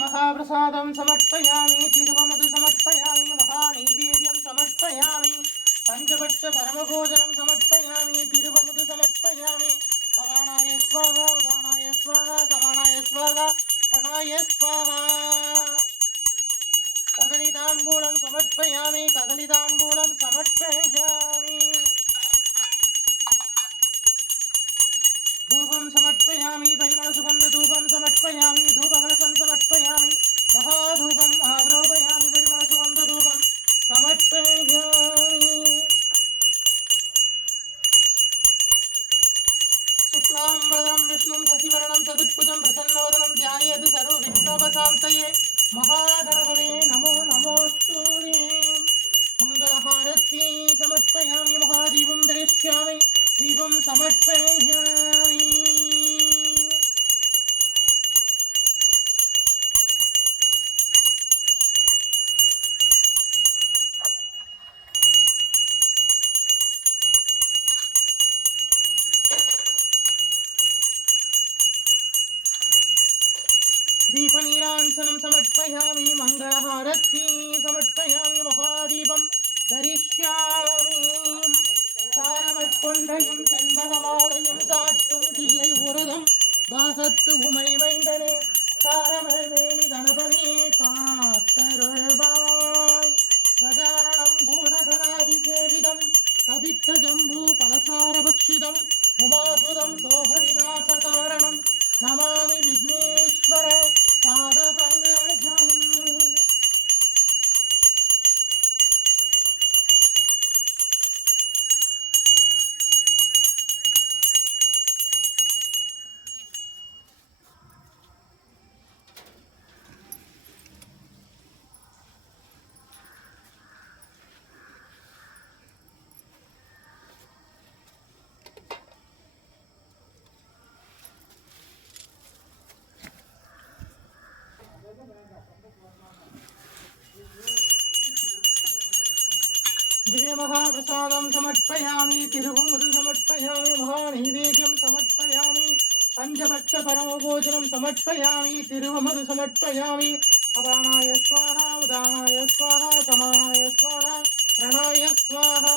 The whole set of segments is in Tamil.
महाप्रसादं समर्पयामि तिरुवमधु समर्पयामि महानैवेद्यं समर्पयामि पंचभक्ष परमभोजनं समर्पयामि तिरुवमधु समर्पयामि अदानाय स्वाहा उदानाय स्वाहा समानाय स्वाहा प्रणाय स्वाहा कदलीताम्बूलं समर्पयामि कदलीताम्बूलं समर्पयामि धूपं समर्पयामि परिमलसुगन्धधूपं समर्पयामि धूपकलशं समर्पयामि महाधूपम् आग्रोपयामि परिमलसुगन्धधूपं समर्पयामि शुक्लाम्बरधरं विष्णुं शशिवर्णं चतुष्भुजं प्रसन्नवदनं ध्यायेत् सर्वविघ्नोपशान्तये महागणपते नमो नमोऽस्तु मङ्गलहारती समर्पयामि महादीपं दरिष्यामि दीपं समर्पयामि दीपनीराञ्जनं समर्पयामि मङ्गलहारती समर्पयामि महादीपं दरिष्यामि சாரமற்கொண்டையும் செண்பகமாலையும் சாற்றும் தில்லை உரதம் வாசத்து உமை வைந்தனே சாரமேனி கணபதியே காத்தருள்வாய் கஜானனம் பூதகணாதி சேவிதம் கபித்த ஜம்பூ பலசாரபக்ஷிதம் உமாசுதம் சோக விநாச காரணம் நமாமி விக்னேஸ்வர பாத பங்கஜம் दिव्यमहाप्रसादं समर्पयामि तिरुवमधु समर्पयामि महानैवेद्यं समर्पयामि पंचभक्ष परमभोजनं समर्पयामि तिरुवमधु समर्पयामि अपानाय स्वाहा उदानाय स्वाहा समानाय स्वाहा प्रणाय स्वाहा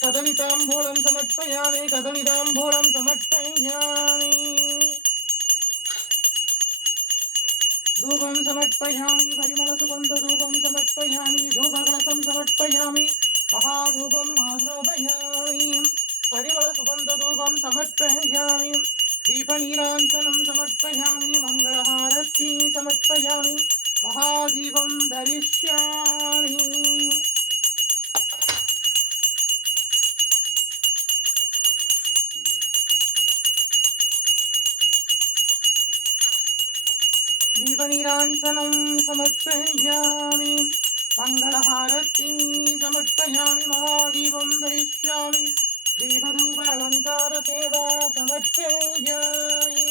कदलीताम्बूलं समर्पयामि कदलीताम्बूलं समर्पयामि धूपं समर्पयामि परिमलसुगन्धधूपं समर्पयामि धूपकलशं समर्पयामि महाधूपम् आग्रोपयामि परिमलसुगन्धधूपं समर्पयामि दीपनीराञ्जनं समर्पयामि मङ्गलहारती समर्पयामि महादीपं धरिष्यामि। दीपनीराञ्जनं समर्पयामि। मङ्गलहारती समर्पयामि। महादीपं धरिष्यामि। दीपधूप अलङ्कार सेवा समर्पयामि।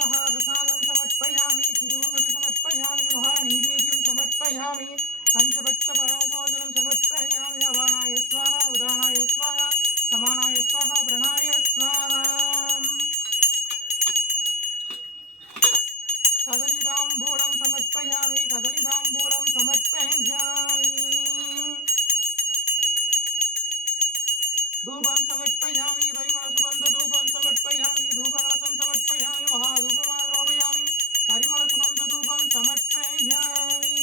महाप्रसादं समर्पयामि। तिरुवंगं समर्पयामि। महानैवेद्यं समर्पयामि। पंचभक्षपरमभोजनं समर्पयामि। अवाणाय स्वाहा, उदानाय स्वाहा, समानाय स्वाहा, प्रणाय स्वाहा। कदलीताम्बूलं समर्पयामि। कदलीताम्बूलं समर्पयामि। धूपं समर्पयामि। परिमलसुगन्धधूपं समर्पयामि। धूपकलशं समर्पयामि। महाधूपमारोपयामि। परिमलसुगन्धधूपं समर्पयामि।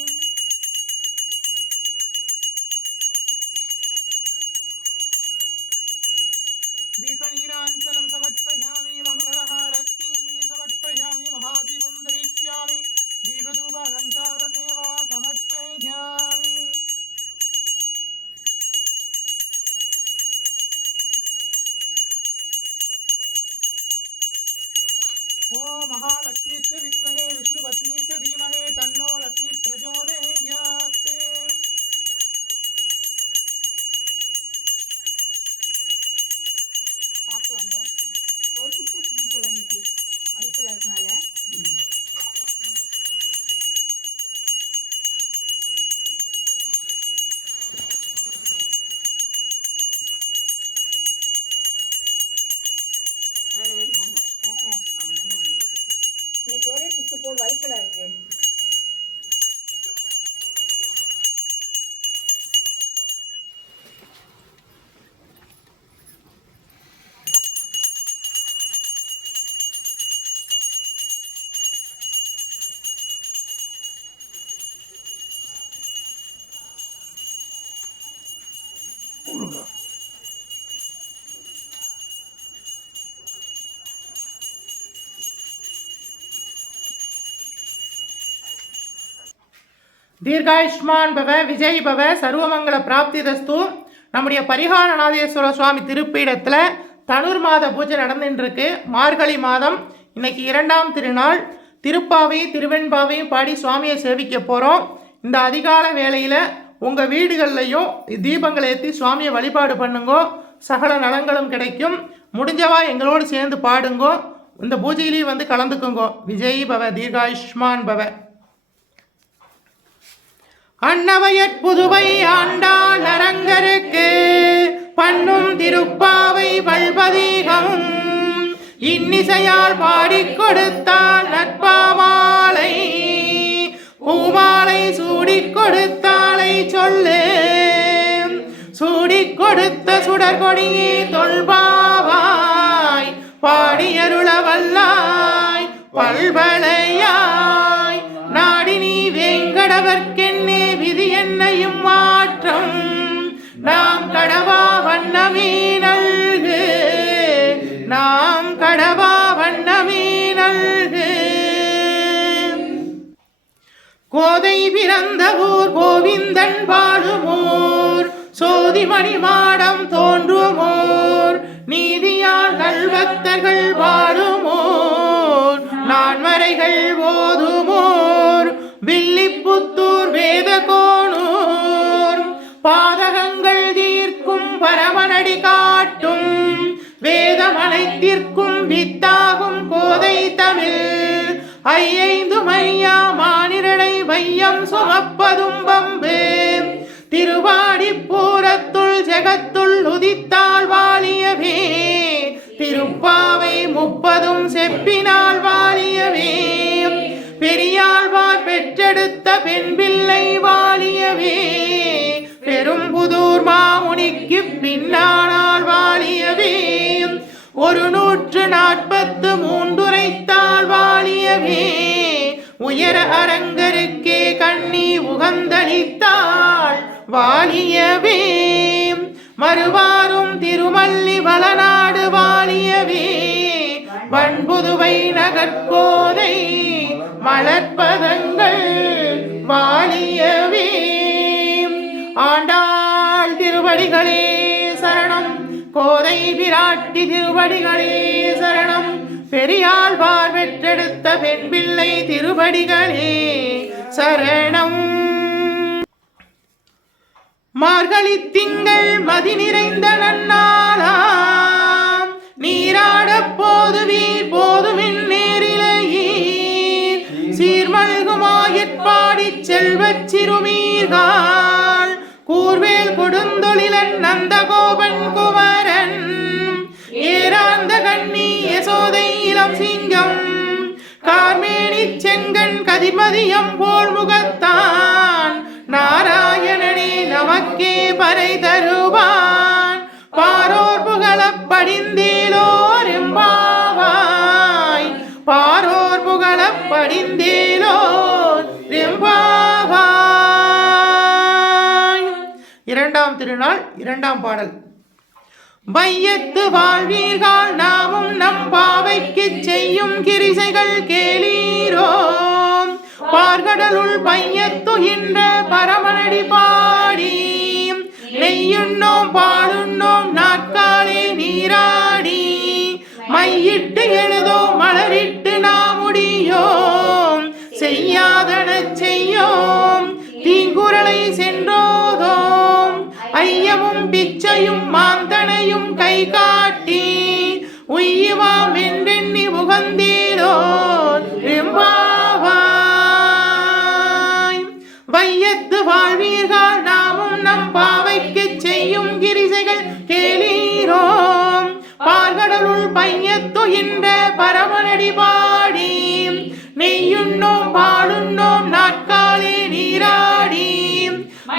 दीपनीराञ्जनं समर्पयामि। मङ्गलहारती समर्पयामि। महादीपं धरिष्यामि। दीपधूपालङ्कारसेवा समर्पयामि। ओम महालक्ष्मीस्य विद्महे विष्णुपत्नीस्य धीमहि तन्नो लक्ष्मी प्रचोदयात्। சாப்பிடுவாங்க ஒரு குட்டி சுத்திக்கலாம் இன்னைக்கு அதுக்குள்ள இருக்கனால இன்னைக்கு ஒரே சுத்து போல் வழுக்கல இருக்கு. தீர்காயுஷ்மான் பவ, விஜய் பவ, சர்வமங்கல பிராப்தி தஸ்து. நம்முடைய பரிகாரநாதேஸ்வர சுவாமி திருப்பீடத்தில் தனுர் மாத பூஜை நடந்துட்டுருக்கு. மார்கழி மாதம் இன்னைக்கு 2ஆம் திருநாள். திருப்பாவையும் திருவெண்பாவையும் பாடி சுவாமியை சேவிக்க போகிறோம். இந்த அதிகால வேளையில் உங்கள் வீடுகள்லையும் தீபங்களை ஏற்றி சுவாமியை வழிபாடு பண்ணுங்கோ. சகல நலங்களும் கிடைக்கும். முடிஞ்சவா எங்களோடு சேர்ந்து பாடுங்கோ. இந்த பூஜையிலையும் வந்து கலந்துக்குங்கோ. விஜய் பவ, தீர்காயுஷ்மான் பவ. அன்னவயற் புதுவை ஆண்டாள் அரங்கருக்கு பண்ணும் திருப்பாவை பல்பதீகம் இன்னிசையால் பாடிக் கொடுத்தாள் நட்பாமாலை. பூமாலை சூடிக் கொடுத்தாளை சொல்லு. சூடிக் கொடுத்த சுடர்கொடியே தொல்பாவாய் பாடியருள வல்லாய் பல்வளையாய் நாடி நீ வேங்கடவர்க்கென்னே விதி என்னையும் மாற்றம் நாம் கடவா வண்ணமே நல்கு. நாம் கடவா வண்ணமே நல்கு. கோதை பிறந்த ஊர் கோவிந்தன் பாடுமோர் சோதிமணி மாடம் தோன்றுமோர் நீதியால் நல்பக்தர்கள் பாடுமோர் நான்மறைகள் ஓதுமோர் வில்லிப்புத்தூர் வேத கோணூர் பாதகங்கள் தீர்க்கும் பரமனடி காட்டும் வேதமனைத்திற்கும் வித்தாகும் கோதை தமிழ் ஐந்து மையா மானிரடை வையம் சுமப்பதும் பம்பு திருவாடிப்பூரத்துள் ஜெகத்துள் உதித்தாள் வாழியவே திருப்பாவை 30 செப்பினால் வாழியவே பெரியாழ்வார் பெற்றெடுத்த பெண் பிள்ளை வாழியவே பெரும்புதூர் மாமுனிக்கு பின்னானால் வாழியவே 143 உரைத்தாள் வாழியவே உயர அரங்கருக்கே கண்ணி உகந்தளித்தாள் வாலியவே மறுவாரும் திருமல்லி வளநாடு வாலியவே வன்புதுவை நகர்கோதை மலர்பதங்கள் வாலியவே. ஆண்டாள் திருவடிகளே சரணம், கோதை பிராட்டி திருவடிகளே சரணம், பெரியாழ்வார் பெற்றெடுத்த பெண் பிள்ளை திருவடிகளே சரணம். மார்கழி திங்கள் மதி நிறைந்த நன்னாளாம் நீராடப் போதுவீர் போதுமின் நேரிலையீர் சீர்மல்குமாயிற்பாடிச் செல்வச் சிறுமீர்கள் கூர்வேல் கொடுந்தொழிலன் நந்தகோபன் குமரன் ஏராந்த கண்ணி யசோதை இளம் சிங்கம் கார்மேனி செங்கன் கதிர்மதியம் போல் முகத்தான் நாராயணனே நமக்கே பறை தருவான் பாரோர் புகழப் படிந்தேலோர் எம்பாவாய் பாரோர் புகழப் படிந்தேலோர் எம்பாவாய். இரண்டாம் திருநாள் இரண்டாம் பாடல். வையத்து வாழ்வீர்கள் நாமும் நம் பாவைக்கு செய்யும் கிரிசைகள் கேளீரோ பார்கடலுள் பையத்துகின்ற பரமனடி பாடி நெய்யுண்ணோம் பாலுண்ணோம் நாட்காலே நீராடி மையிட்டு எழுதோம் மலரிட்டு நாமுடியோம் செய்யாதன செய்யோம் தீங்குறளை சென்றோதோம் ஐயமும் பிச்சையும் மாந்தனையும் கை காட்டி உய்யுவாம் என்றெண்ணி உகந்தீரோ எம்பாவாய். வையத்து வாழ்வீர்கள் நாமும் நம் பாவைக்கு செய்யும் கிரிசைகள் கேளீரோம் பார்கடலுள் பையத்துகின்ற பரமனடி பாடி நெய்யுண்ணோம் பாலுண்ணோம் நாட்காலே நீராடி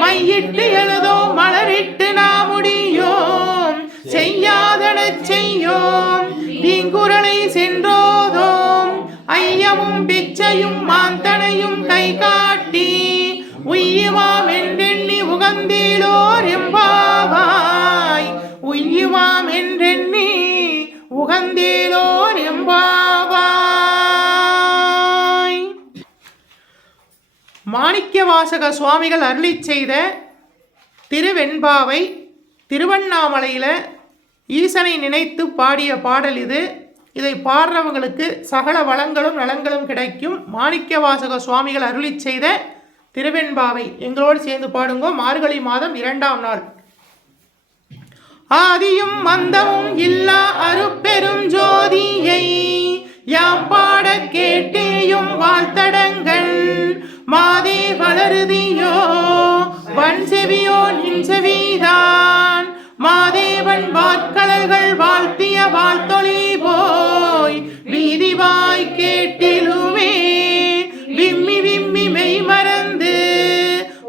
மையிட்டு எழுதோம் மலரிட்டு நாமுடியோம் செய்யாதன செய்யோம் தீங்குறளை சென்றோதோம் ஐயமும் பிச்சையும் மாந்தனையும் கை காட்டி உய்யுவாம் என்றெண்ணி உகந்தீலோர் எம்பாவாய் உய்யுவாம் என்றெண்ணி உகந்தீலோர் எம்பாவாய். மாணிக்கவாசக சுவாமிகள் அருளிச் செய்த திருவெண்பாவை திருவண்ணாமலையில் ஈசனை நினைத்து பாடிய பாடல் இது. இதை பாடுறவங்களுக்கு சகல வளங்களும் நலங்களும் கிடைக்கும். மாணிக்கவாசக சுவாமிகள் அருளிச் செய்த திருவெண்பாவை எங்களோடு சேர்ந்து பாடுங்கோ. மார்கழி மாதம் இரண்டாம் நாள். ஆதியும் மந்தமும் இல்லா அருப்பெரும் ஜோதியை யாம் பாட கேட்டேயும் வாழ்த்தடங்கள் மாதே வளருதியோ வன் செவியோ நின் செவிதான் மாதேவன் வாட்கலர்கள் வாழ்த்திய வாழ்த்தொழி போய் வீதிவாய் கேட்டிலுமே விம்மி விம்மி மெய் மறந்து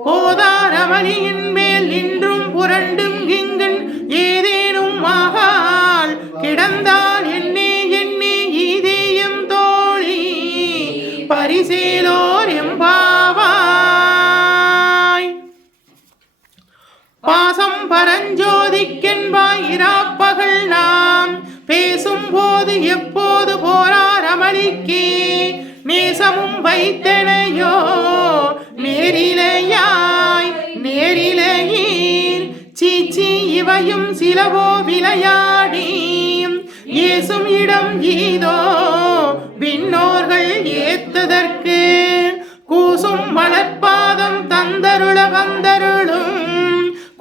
கோதாரமணியின் மேல் நின்றும் புரண்டும் கிங்கன் ஏதேனும் மகால் கிடந்தால் என்னே என்னே ஈதேயம் தோழி பரிசேலோர் எம்பாவாய். பாசம் பரஞ்சோதிக்கென்பாய் இராப்பகல் நாம் பேசும் போது எப்போது போரார் அமளிக்கே நேசமும் வைத்தனையோ நேரிலையாய் நேரிலையீர் சீச்சி இவையும் சிலவோ விளையாடி ஏசும் இடம் ஈதோ விண்ணோர்கள் ஏத்துதற்கு கூசும் மலர்பாதம் தந்தருள வந்தருளும்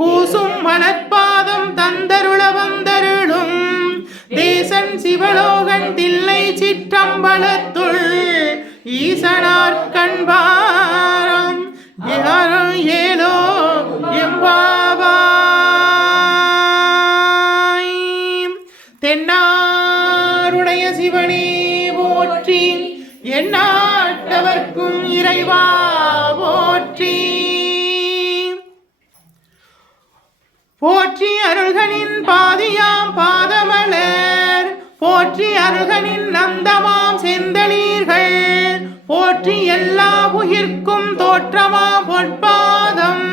கூசும் மலர்பாதம் தந்தருள வந்தருளும் தேசன் சிவலோகன் தில்லை சிற்றம்பலத்துள் ஈசனார் கண்பாரம் ஏலோ எம்பாவாய். தென்னாருடைய சிவனே போற்றி எந்நாட்டவர்க்கும் இறைவா போற்றி போற்றி அருள்கனின் பாதியாம் பாதமலர் போற்றி அருள்கனின் நந்தமாம் செந்தளீர்கள் போற்றி போற்றி எல்லா உயிர்க்கும் தோற்றமா பொற்பாதம்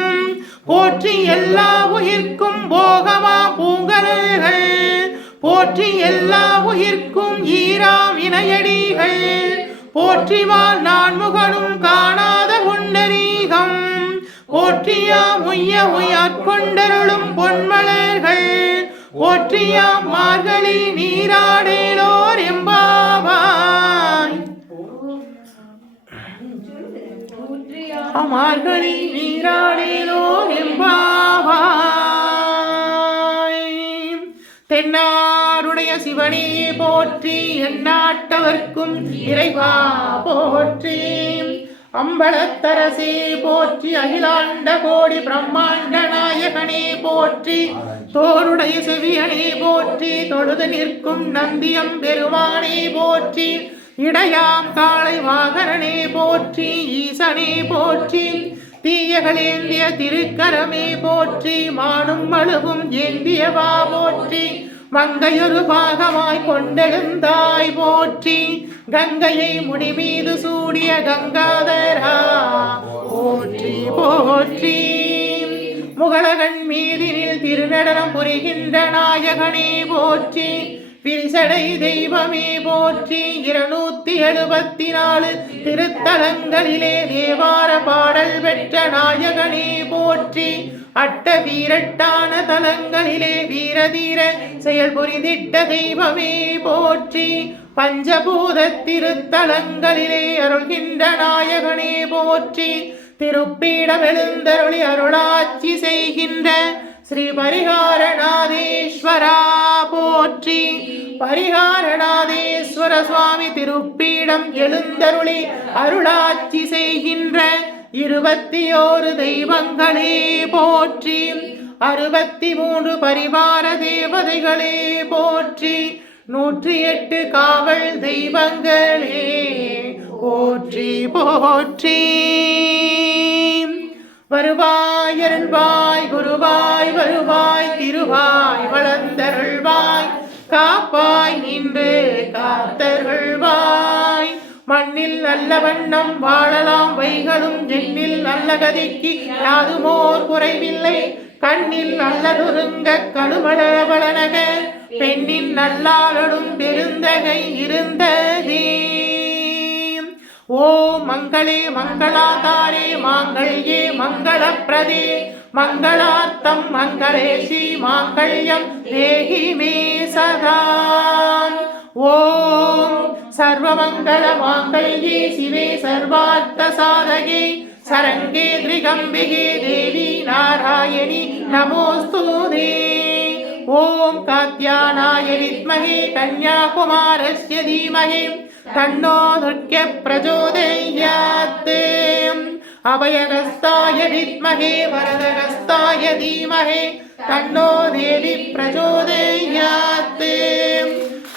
போற்றி எல்லா உயிர்க்கும் போகமா பூங்கலர்கள் போற்றி எல்லா உயிர்க்கும் ஈராம் இணையடிகள் போற்றிவாள் நான்முகனும் காணாத புண்டரீகம் போற்றியாம் உய்ய உயர்கொண்டருளும் பொன்மலர்கள் போற்றியாம் மார்கழி நீராடேலோர் எம்பாவாய் மார்கழி நீராடேலோர் எம்பாவாய் தென்னாருடைய சிவனே போற்றி எந்நாட்டவர்க்கும் இறைவா போற்றி அம்பலத்தரசே போற்றி அகிலாண்ட கோடி பிரம்மாண்ட நாயகனே போற்றி தோருடைய செவியனே போற்றி தொழுது நிற்கும் நந்தியம் பெருமானே போற்றி இடையாம் காளை வாகனனே போற்றி ஈசனே போற்றி தீயகளேந்திய திருக்கரமே போற்றி மானும் மழுவும் ஏந்தியவா போற்றி மங்கையொரு பாகமாய் கொண்டெழுந்தாய் போற்றி கங்கையை முடிமீது சூடிய கங்காதரா போற்றி போற்றி முகலகன் மீதினில் திருநடனம் புரிகின்ற நாயகனே போற்றி பிரிசடை தெய்வமே போற்றி 274 திருத்தலங்களிலே தேவார பாடல் பெற்ற நாயகனே போற்றி அட்ட வீரட்டான தலங்களிலே வீரதீர செயல் புரிந்திட்ட தெய்வமே போற்றி பஞ்சபூத திருத்தலங்களிலே அருள்கின்ற நாயகனே போற்றி திருப்பீடம் எழுந்தருளி அருளாட்சி செய்கின்ற ஸ்ரீ பரிகாரநாதேஸ்வரா போற்றி பரிகாரநாதேஸ்வர சுவாமி திருப்பீடம் எழுந்தருளி அருளாட்சி செய்கின்ற 21 தெய்வங்களே போற்றி 63 பரிவார தேவதைகளே போற்றி 108 காவல் தெய்வங்களே போற்றி போற்றி வருவாய் அருள்வாய் குருவாய் வருவாய் திருவாய் வளர்ந்தருள்வாய் காப்பாய் நின்று காத்தருள்வாய் மண்ணில் நல்ல வண்ணம் வாழலாம் வைகளும் எண்ணில் நல்ல கதிக்கு யாதுமோர் குறைவில்லை கண்ணில் நல்லதுருங்க கழுமளவளனக பெண்ணின் நல்லாளடும் பெருந்தகை இருந்ததே ஓம் மங்களே மங்களாதாரே மாங்கல்யே மங்களப்ரதே மங்களார்த்தம் மங்களேஷி மாங்கல்யம் தேஹி மே சதா ஓம் சர்வமங்கள மாங்கல்யே சிவே சர்வார்த்த சாதகே சரங்கே திரிகம்பிகே தேவி நாராயணி நமோஸ்துதே ஓம் காத்யானாய வித்மஹே கன்யாகுமாரஸ்ய தீமஹி தன்னோ துர்க்ய பிரச்சோதயாத் அபயகஸ்தாய வித்மஹே வரதகஸ்தாய தீமஹே தன்னோ தேவி பிரச்சோதயாத்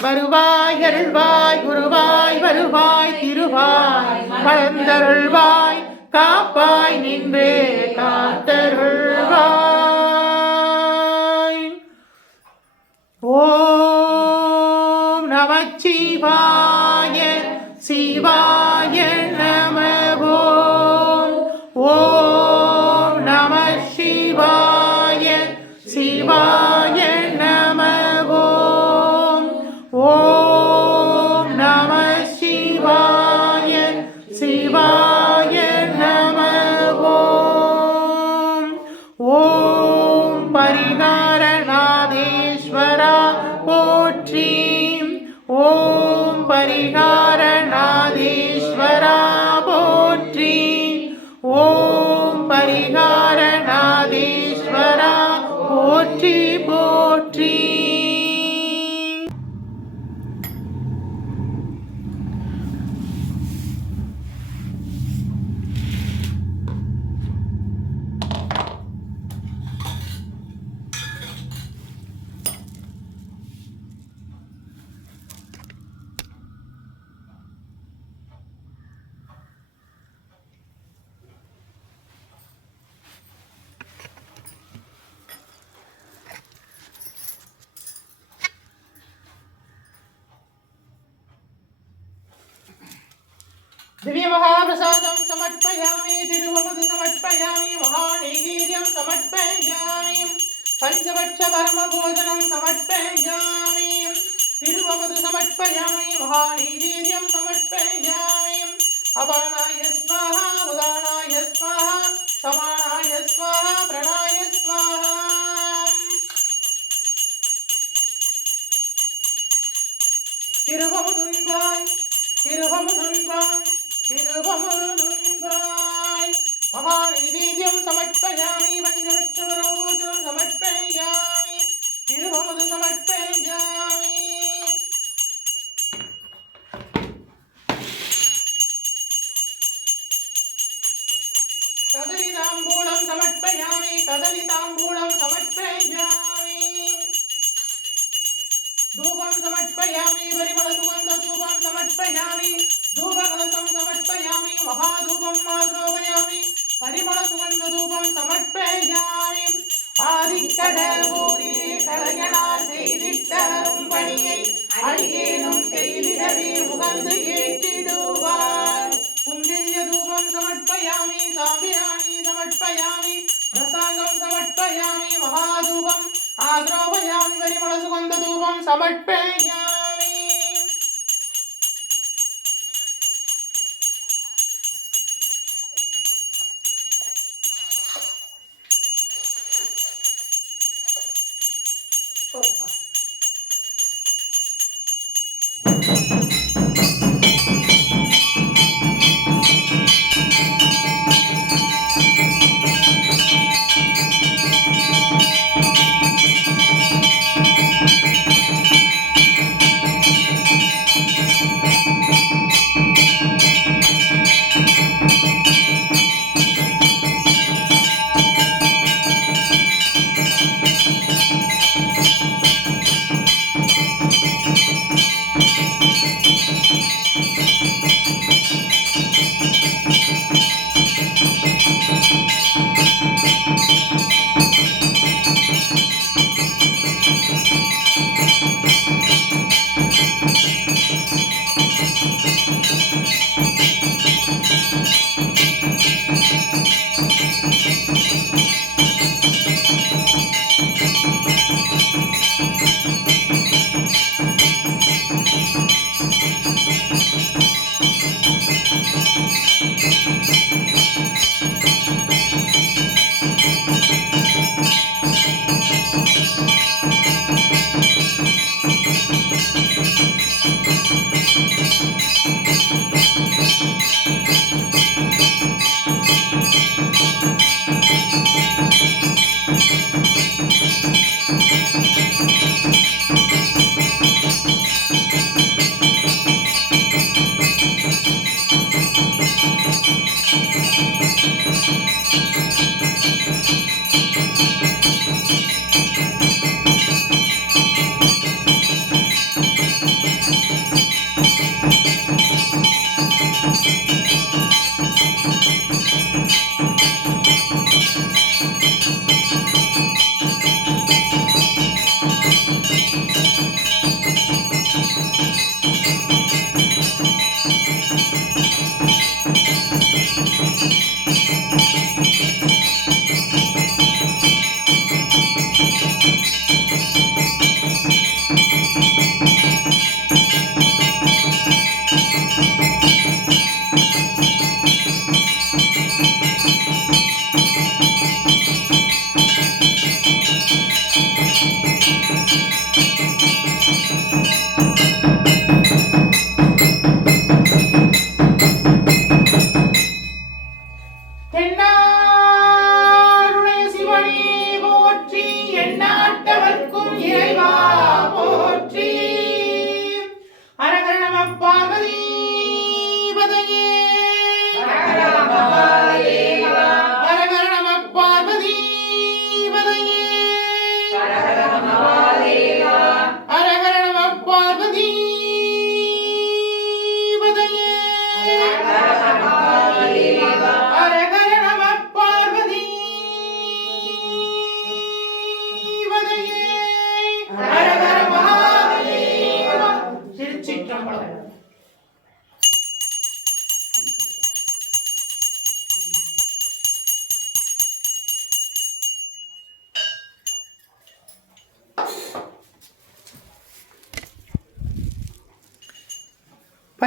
வருவாய் அருள்வாய் குருவாய் வருவாய் திருவாய் வளர்ந்தருள்வாய் காப்பாய் நின்று காத்தருள்வாய் ஓம் நமச்சிவாய சிவாய நம ஓம் நம சிவாய சிவாய நம ஓம் நம சிவாய சிவாய நம ஓம் பரிகாரநாதேஸ்வரா போற்றி ஓம் दिव्यमहाप्रसादं समर्पयामि तिरुवमुदु समर्पयामि महानैवेद्यं समर्पयामि पञ्चभक्षपरमभोजनं समर्पयामि तिरुवमुदु समर्पयामि महानैवेद्यं समर्पयामि अपानाय स्वाहा उदानाय स्वाहा समानाय स्वाहा प्रणाय स्वाहा तिरुवमुदुन्वाय तिरुवमुदुन्वाय तिरुवमुदुन्वाय महानैवेद्यं समर्पयामि पञ्चभक्षपरमभोजनं समर्पयामि तिरुवमुदु समर्पयामि कदलीताम्बूलं समर्पयामि कदलीताम्बूलं समर्पयामि धूपं समर्पयामि परिमलसुगन्धधूपं समर्पयामि धूपकलशं समर्पयामि महाधूपं आग्रोपयामि परिमलसुगन्धधूपं समर्पयामि ஆதிக்கடவுரிலே கலைஞனார் செய்திட்ட அரும்பணியை அடியேனும் செய்திடவே உகந்து ஏற்றிடுவார் குந்திய தூபம் சமர்ப்பயாமி சாம்பிராணி சமர்ப்பயாமி பிரசாங்கம் சமர்ப்பயாமி மகாதூபம் ஆக்ரோபயாமி பரிமள சுகந்த தூபம் சமர்ப்பயாமி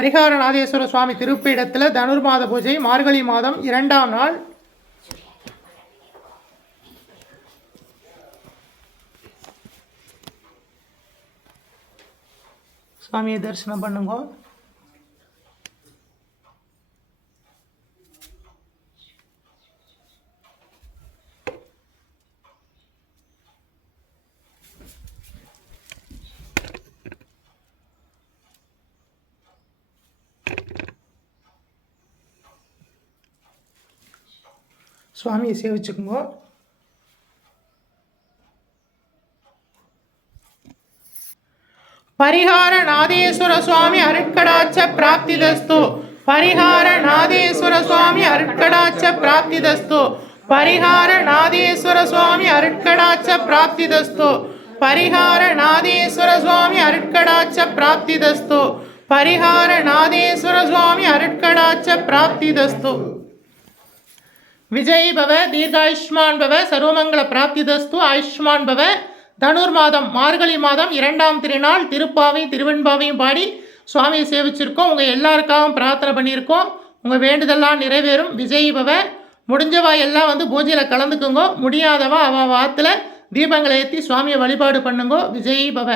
பரிகாரநாதேஸ்வர சுவாமி திருப்பீடத்தில் தனுர்மாத பூஜை மார்கழி மாதம் 2ஆம் நாள். சுவாமியை தரிசனம் பண்ணுங்க. சுவாமியை சேவிச்சுக்குங்க. பரிகாரநாதேஸ்வர சுவாமி அருட்கடாட்ச பிராப்திதஸ்து. பரிகாரநாதேஸ்வர சுவாமி அருட்கடாட்ச பிராப்திதஸ்து. பரிகாரநாதேஸ்வர சுவாமி அருட்கடாட்ச பிராப்திதஸ்து. பரிகாரநாதேஸ்வர சுவாமி அருட்கடாட்ச பிராப்திதஸ்து. பரிகாரநாதேஸ்வர சுவாமி அருட்கடாட்ச பிராப்திதஸ்து. விஜய் பவ, தீர்காயுஷ்மான் பவ, சர்வமங்கள பிராப்திதஸ்து. ஆயுஷ்மான் பவ. தனுர் மாதம் மார்கழி மாதம் 2ஆம் திருநாள் திருப்பாவையும் திருவெண்பாவையும் பாடி சுவாமியை சேவிச்சிருக்கோம். உங்கள் எல்லாருக்காகவும் பிரார்த்தனை பண்ணியிருக்கோம். உங்கள் வேண்டுதெல்லாம் நிறைவேறும். விஜய் பவ. முடிஞ்சவா எல்லாம் வந்து பூஜையில் கலந்துக்குங்கோ. முடியாதவா அவள் வாத்தில் தீபங்களை ஏற்றி சுவாமியை வழிபாடு பண்ணுங்கோ. விஜய் பவ.